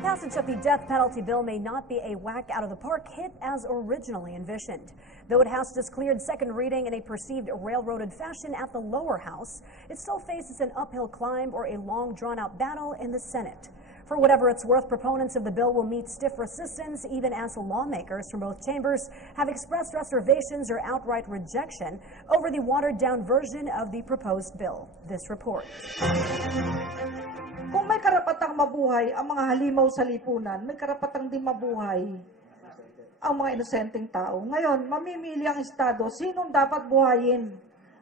The passage of the death penalty bill may not be a whack out of the park hit as originally envisioned. Though it has just cleared second reading in a perceived railroaded fashion at the lower house, it still faces an uphill climb or a long drawn-out battle in the Senate. For whatever it's worth, proponents of the bill will meet stiff resistance, even as lawmakers from both chambers have expressed reservations or outright rejection over the watered-down version of the proposed bill. This report. Kung may karapatang mabuhay ang mga halimaw sa lipunan, may karapatang din mabuhay ang mga inosenteng tao. Ngayon, mamimili ang Estado sinong dapat buhayin,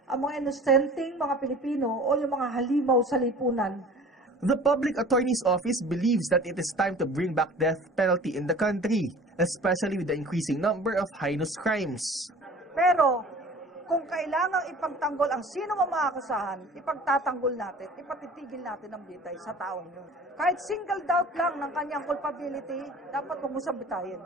ang mga inosenteng mga Pilipino o yung mga halimaw sa lipunan. The Public Attorney's Office believes that it is time to bring back death penalty in the country, especially with the increasing number of heinous crimes. Pero, kung kailangang ipagtanggol ang sino mang maakusahan, ipagtatanggol natin, ipatitigil natin ang bitay sa taong yun. Kahit single doubt lang ng kanyang culpability, dapat huwag mo siyang bitayin.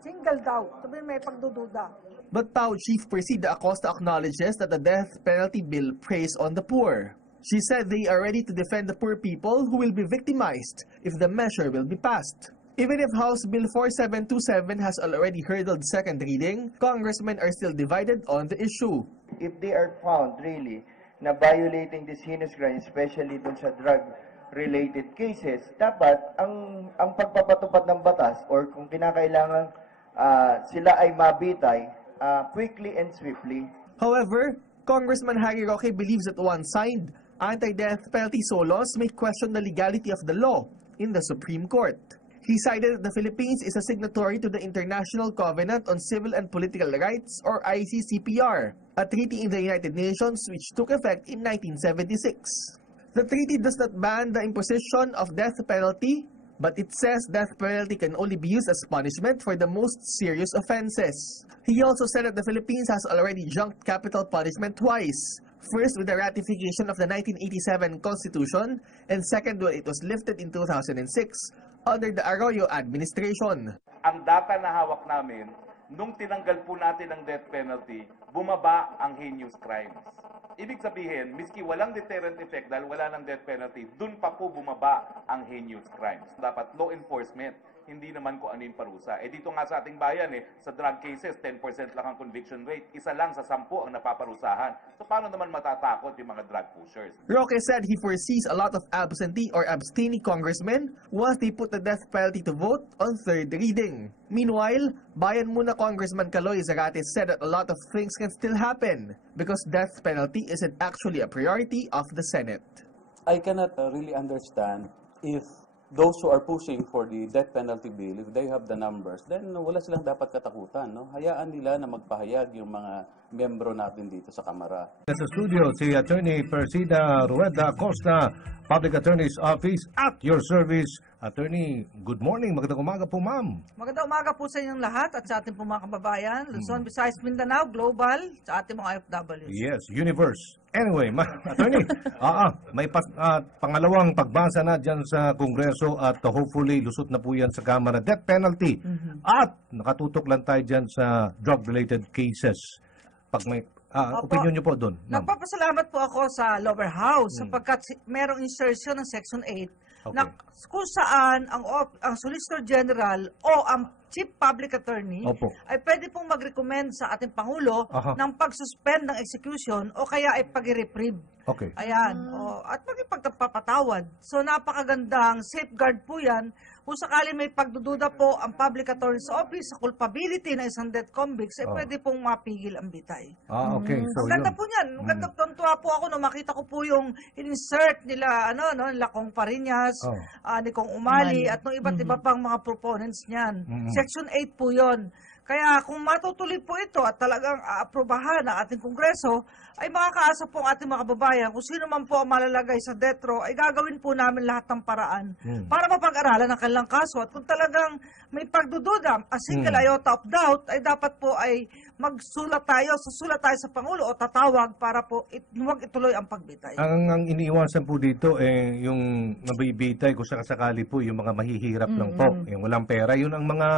Single doubt, sabihin may pagdududa. But Tao Chief Presida Acosta acknowledges that the death penalty bill preys on the poor. She said they are ready to defend the poor people who will be victimized if the measure will be passed. Even if House Bill 4727 has already hurdled second reading, congressmen are still divided on the issue. If they are found really na violating this heinous crime, especially dun sa drug-related cases, dapat ang pagpapatupad ng batas or kung kinakailangan sila ay mabitay quickly and swiftly. However, Congressman Harry Roque believes that once signed, anti-death penalty laws may question the legality of the law in the Supreme Court. He cited that the Philippines is a signatory to the International Covenant on Civil and Political Rights, or ICCPR, a treaty in the United Nations which took effect in 1976. The treaty does not ban the imposition of death penalty, but it says death penalty can only be used as punishment for the most serious offenses. He also said that the Philippines has already junked capital punishment twice. First with the ratification of the 1987 Constitution, and second when it was lifted in 2006 under the Arroyo administration. Ang data na hawak namin, nung tinanggal po natin ang death penalty, bumaba ang heinous crimes. Ibig sabihin, miski walang deterrent effect dahil wala ng death penalty, dun pa po bumaba ang heinous crimes. Dapat law enforcement, hindi naman kung ano yung parusa. Dito nga sa ating bayan, sa drug cases, 10% lang ang conviction rate. Isa lang sa 10 ang napaparusahan. So paano naman matatakot yung mga drug pushers? Roque said he foresees a lot of absentee or abstaining congressmen once they put the death penalty to vote on third reading. Meanwhile, Bayan Muna Congressman Caloy Zarate said that a lot of things can still happen because death penalty isn't actually a priority of the Senate. I cannot really understand if those who are pushing for the death penalty bill, if they have the numbers, then wala silang dapat katakutan. No? Hayaan nila na magpahayag yung mga membro natin dito sa Kamara. Sa studio, si Attorney Presida Rueda Acosta, Public Attorney's Office, at your service. Attorney, good morning. Magandang umaga po, ma'am. Magandang umaga po sa inyong lahat at sa ating po mga kababayan, Luzon, Visayas, Mindanao, Global, sa ating mga FWs. Yes, universe. Anyway, Attorney, may pangalawang pagbasa na dyan sa Kongreso at hopefully lusot na po yan sa Kamara. Death penalty. At nakatutok lang tayo dyan sa drug-related cases. Pag may opinion nyo po doon, ma'am. Nagpapasalamat po ako sa lower house sapagkat merong insertion ng Section 8 na kung saan ang Solicitor General o ang Chief Public Attorney ay pwede pong mag-recommend sa ating Pangulo ng pag-suspend ng execution o kaya ay pag-reprieve. Ayan. At magpagpapatawad. So napakagandang safeguard po yan. Kung sakali may pagdududa po ang Public Attorney's Office sa culpability ng isang death convicts, pwede pong mapigil ang bitay. So ganda po yan. Ganda tuntua po ako nung makita ko po yung insert nila, nila Kong Pariñas, ni Kong Umali, at nung iba't iba pang mga proponents niyan. Section 8 po yon. Kaya kung matutuloy po ito at talagang aprobahan ng ating Kongreso, ay makakaasa po ang ating mga kababayan kung sino man po ang malalagay sa death row, ay gagawin po namin lahat ng paraan para mapag-aralan ang kanilang kaso. At kung talagang may pagdududa, a single iota of doubt, ay dapat po ay magsulat tayo, susulat tayo sa Pangulo o tatawag para po huwag ituloy ang pagbitay. Ang iniiwasan po dito, yung mabibitay kung sakasakali po, yung mga mahihirap lang po, yung walang pera, yun ang mga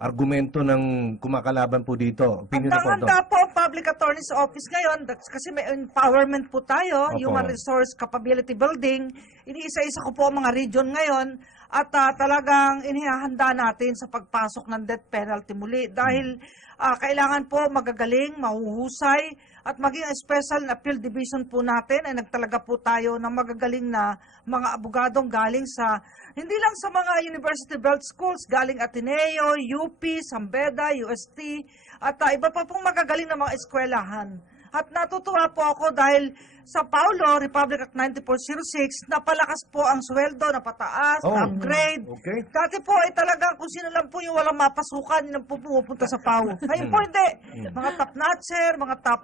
argumento ng kumakalaban po dito. Handa po ang Public Attorney's Office ngayon kasi may empowerment po tayo, human resource capability building. Iniisa-isa ko po ang mga region ngayon at talagang inihahanda natin sa pagpasok ng death penalty muli dahil kailangan po magagaling, mahuhusay at maging ang Special Appeal Division po natin ay nagtalaga po tayo ng magagaling na mga abogadong galing sa hindi lang sa mga University Belt Schools, galing Ateneo, UP, Sambeda, UST at iba pa pong magagaling na mga eskwelahan. At natutuwa po ako dahil sa Paulo, Republic Act 9406, napalakas po ang sweldo, napataas, na-upgrade. Okay. Dati po ay talagang kung sino lang po yung walang mapasukan, yun ang po pumupunta sa PAO. Ngayon po hindi. Mga top notcher, mga top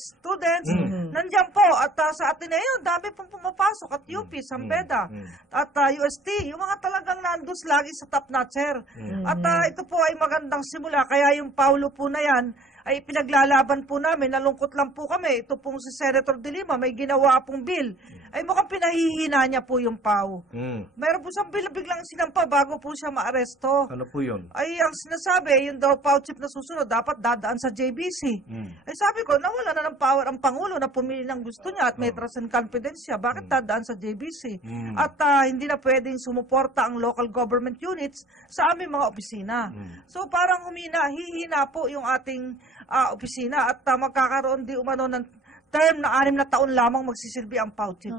students, nandiyan po. At sa Ateneo, dami pong pumapasok. At UP, Sambeda, at UST, yung mga talagang nandus lagi sa top notcher. At ito po ay magandang simula. Kaya yung Paulo po na yan, ay pinaglalaban po namin, nalungkot lang po kami. Ito pong si Senator De Lima, may ginawa pong bill. Ay mukhang pinahihina niya po yung PAO. Meron po siyang bill na biglang sinampa bago po siya maaresto. Ano po yun? Ay ang sinasabi, yung daw PAO chief na susunod, dapat dadaan sa JBC. Ay sabi ko, nawala na ng power ang Pangulo na pumili ng gusto niya at may trust and confidence siya. Bakit dadaan sa JBC? At hindi na pwedeng sumuporta ang local government units sa aming mga opisina. So parang hihina po yung ating opisina at magkakaroon di umano ng term na 6 na taon lamang magsisilbi ang PAO chief.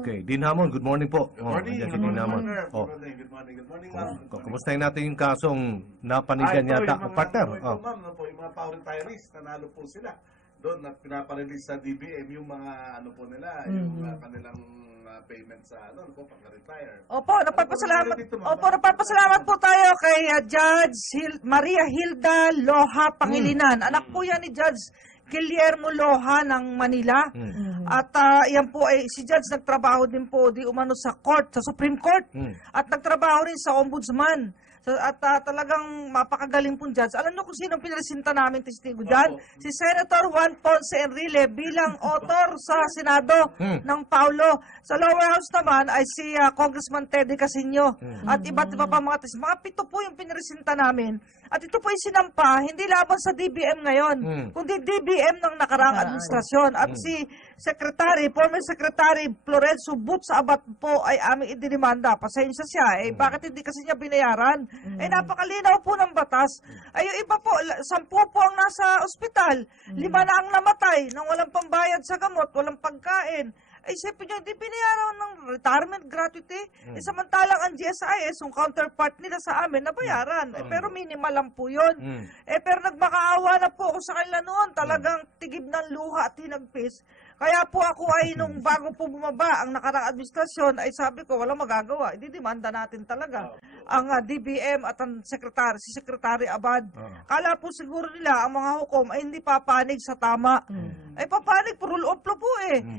Okay. Dean Hamon, good morning po. Good morning. Ayan si Good Dean morning, Hamon. sir. Oh. Good morning, ma'am. Kumustahin natin yung kasong napanigan yata. Partner. Ito, ma'am, yung mga power retirees, nanalo po sila. Doon, na pinaparelease sa DBM yung mga, ano po nila, yung kanilang payment sa, pagka-retire. Opo, napapasalamat po tayo kay Judge Maria Hilda Loha Pangilinan. Anak po yan ni Judge Guillermo Loha ng Manila. At yan po ay si Judge nagtrabaho din po di umano sa court, sa Supreme Court. At nagtrabaho rin sa Ombudsman. At talagang mapakagaling pong judge. Alam niyo kung sino pinaresinta namin testigo dyan? Si Senator Juan Ponce Enrile bilang author sa Senado ng Paulo. Sa lower house naman ay si Congressman Teddy Casino at iba't iba pa mga testigo. Mga 7 po yung pinaresinta namin. At ito po ay sinampa, hindi laban sa DBM ngayon, kundi DBM ng nakaraang administrasyon. At si former Secretary Florencio Boots Abad po ay aming idinimanda. Pasensya siya, bakit hindi kasi niya binayaran? Napakalinaw po ng batas. Ay, yung iba po, 10 po ang nasa ospital, 5 na ang namatay nang walang pambayad sa gamot, walang pagkain. Ay, siyempre nyo, hindi binayaran ng retirement gratuity. Samantalang ang GSIS, yung counterpart nila sa amin, nabayaran. Pero minimal lang po yun. Pero nagmakaawa na po ako sa kanila noon. Talagang tigib ng luha at hinagpis. Kaya po ako ay nung bago po bumaba ang nakaraang administrasyon, ay sabi ko, walang magagawa. Ididimanda natin talaga ang DBM at ang si Secretary Abad. Kala po siguro nila ang mga hukom ay hindi papanig sa tama. Ay papanig po, rule of law po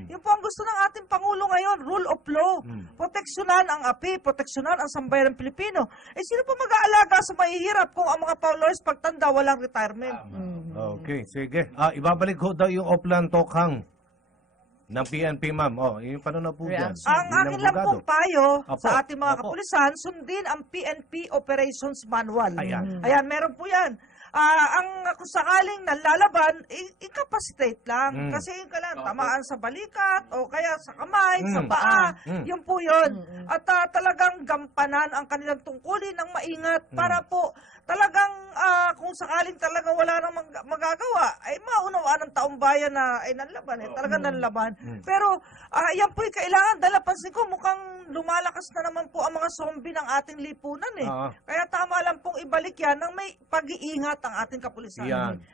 Yung po ang gusto ng ating Pangulo ngayon, rule of law. Proteksyonan ang API, proteksyonan ang sambayanang Pilipino. Sino pa mag-aalaga sa mahihirap kung ang mga lawyers pagtanda walang retirement? Okay, sige. Ibabalik ko daw yung Oplan Tokhang ng PNP, ma'am. Yung paano na po dyan? Ang akin lang pong payo Apo. sa ating mga kapulisan, sundin ang PNP Operations Manual. Ayan, meron po yan. Kung sakaling nalalaban, incapacitate lang. Kasi yung kailangan tamaan sa balikat o kaya sa kamay, sa paa. Yun po yun. At talagang gampanan ang kanilang tungkulin ng maingat para po talagang kung sakaling talagang wala nang magagawa, ay maunawaan ng taong bayan na ay nanlaban. Talagang nanlaban. Pero yan po yung kailangan. Dahil napansin ko, mukhang lumalakas na naman po ang mga zombie ng ating lipunan Kaya tama lang pong ibalik yan ng may pag-iingat ang ating kapulisan.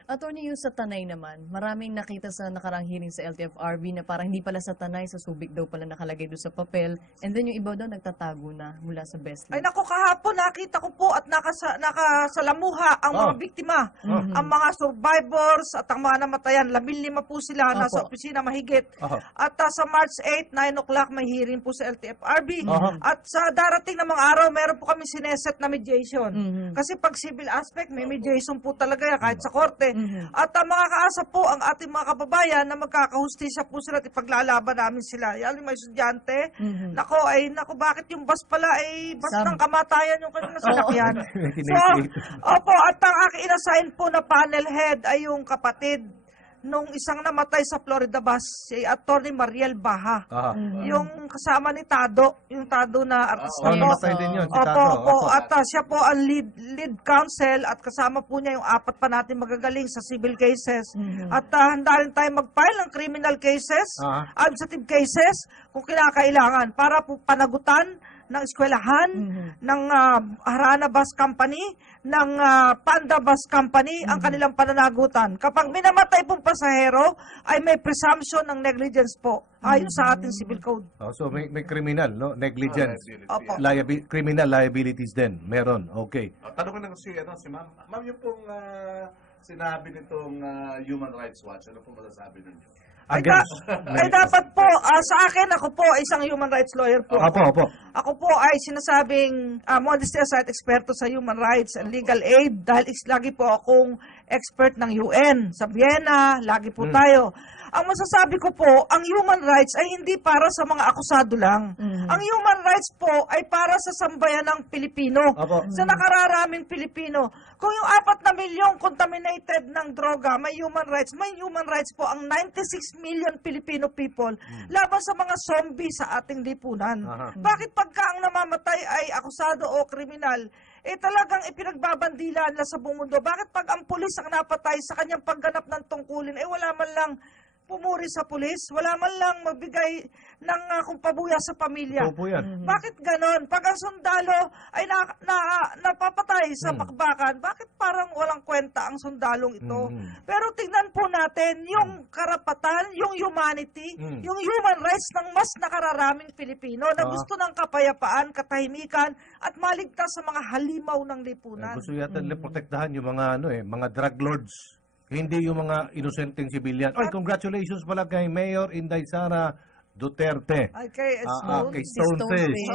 Attorney, yung sa Tanay naman, maraming nakita sa nakarang hearing sa LTFRB na parang hindi pala sa Tanay, sa Subic daw pala nakalagay doon sa papel. And then yung iba daw nagtatago na mula sa best list. Ay naku, kahapon nakita ko po at nakasalamuha ang mga biktima. Ang mga survivors at ang mga namatayan. 15 po sila nasa opisina mahigit. At sa March 8, 9 o'clock may hearing po sa LTFRB. At sa darating na mga araw, meron po kami sineset na mediation. Kasi pag civil aspect, may mediation po talaga yan kahit sa korte. At mga kaasa po ang ating mga kababayan na magkakahustisya po sila at ipaglalaban namin sila. Yan yung may estudyante. Nako, bakit yung bus pala ay bus ng kamatayan yung kanilang sinakyan. So, at ang aking inassign po na panel head ay yung kapatid nung isang namatay sa Florida bus, si Atty. Mariel Baha. Yung kasama ni Tado, yung Tado na artista. Namatay din yun, si Opo, Tato. opo. At siya po ang lead counsel at kasama po niya yung 4 pa natin magagaling sa civil cases. At handa rin tayo mag-file ng criminal cases, administrative cases, kung kinakailangan, para po panagutan ng eskwelahan, ng Harana Bus Company, ng Panda Bus Company, ang kanilang pananagutan. Kapag minamatay pong pasahero, ay may presumption ng negligence po, ayon sa ating civil code. So may criminal, no? Negligence. Opo. Criminal liabilities din. Meron. Okay. Tanongin lang si Ma'am. Ma'am, yung pong sinabi nitong Human Rights Watch, ano pong masasabi ninyo? Ay dapat po, sa akin, ako po, isang human rights lawyer po. Opo. Ako po ay sinasabing modesty aside, eksperto sa human rights and legal aid dahil lagi po akong expert ng UN. Sa Vienna, lagi po tayo. Ang masasabi ko po, ang human rights ay hindi para sa mga akusado lang. Ang human rights po ay para sa sambayan ng Pilipino, sa nakararaming Pilipino. Kung yung 4 na milyong contaminated ng droga, may human rights po ang 96 million Filipino people laban sa mga zombie sa ating lipunan. Bakit pagka ang namamatay ay akusado o kriminal, talagang ipinagbabandila nila sa buong mundo? Bakit pag ang pulis ang napatay sa kanyang pagganap ng tungkulin, wala man lang pumuri sa pulis, wala man lang magbigay ng kumpabuya sa pamilya. Bakit ganon? Pag ang sundalo ay napapatay sa bakbakan, bakit parang walang kwenta ang sundalong ito? Pero tingnan po natin yung karapatan, yung humanity, yung human rights ng mas nakararaming Pilipino na gusto ng kapayapaan, katahimikan, at maligtas sa mga halimaw ng lipunan. Gusto yata nila protektahan yung mga mga drug lords. Hindi yung mga inosenteng sibilyan. Ay, congratulations pala kay Mayor Inday Sara Duterte. Ay, kay Stonefish.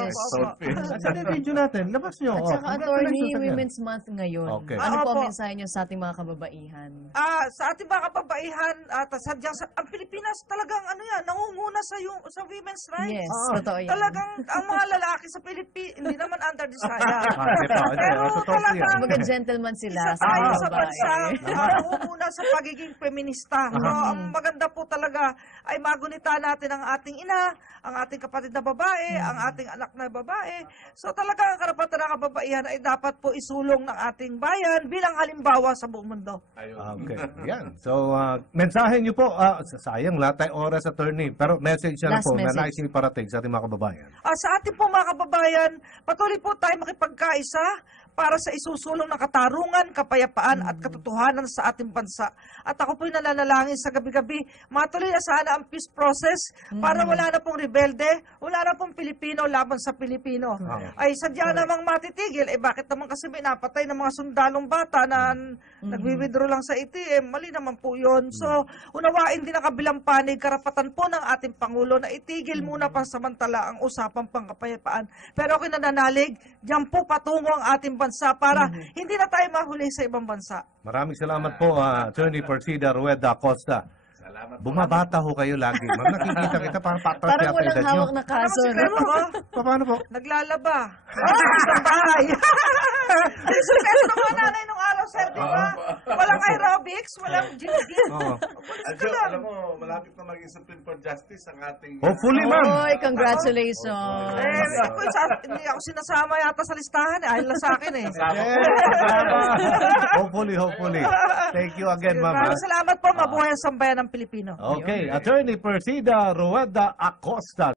Saan yung video natin? Labas nyo. At saka, Attorney, Women's Month ngayon. Okay. Ano po ang mensahe niyo sa ating mga kababaihan? Sa ating mga kababaihan, ang Pilipinas talagang nangunguna sa women's rights. Yes, totoo yan. Talagang ang mga lalaki sa Pilipinas, hindi naman under desire. Pero talagang mga gentleman sila isa sa tayo mga sa bansa, babae. nangunguna sa pagiging feminista. So, ang maganda po talaga ay magunita natin ang ating ina, ang ating kapatid na babae, ang ating anak na babae. So talaga ang karapatan ng kababaihan ay dapat po isulong ng ating bayan bilang halimbawa sa buong mundo. Okay. Yan. So, mensahe niyo po, sayang lahat tayo oras, Attorney, pero message na po na nais niyo iparating sa ating mga kababayan. Sa ating po mga kababayan, patuloy po tayo makipagkaisa para sa isusulong ng katarungan, kapayapaan at katotohanan sa ating bansa. At ako po'y nananalangin sa gabi-gabi, matuloy na sana ang peace process para wala na pong rebelde, wala na pong Pilipino laban sa Pilipino. Ay sadya namang matitigil, bakit naman kasi may napatay ng mga sundalong bata na nagwi-withdraw lang sa ATM, mali naman po yun. So, unawain din ang kabilang panig, karapatan po ng ating Pangulo na itigil muna pansamantala ang usapang pangkapayapaan. Pero ako'y nananalig, diyan po patungo ang ating bansa para hindi na tayo mahuli sa ibang bansa. Maraming salamat po, Attorney Persida Rueda Acosta. Bumabata ho kayo lagi. Nakikita kita parang patras parang walang hawak na kaso. Paano po? Naglalaba. Sa bahay. Success naman nanay nung araw, sir, di ba? Walang aerobics, walang gym. Alam mo, malapit na maging Supreme Court Justice ang ating... Hopefully, ma'am. Oy, congratulations. Hindi ako sinasama yata sa listahan. Ayaw lang sa akin eh. Hopefully. Thank you again, ma'am. Maraming salamat po. Mabuhay ang sambayan ng Pilipino. Okay, Attorney Persida Rueda Acosta.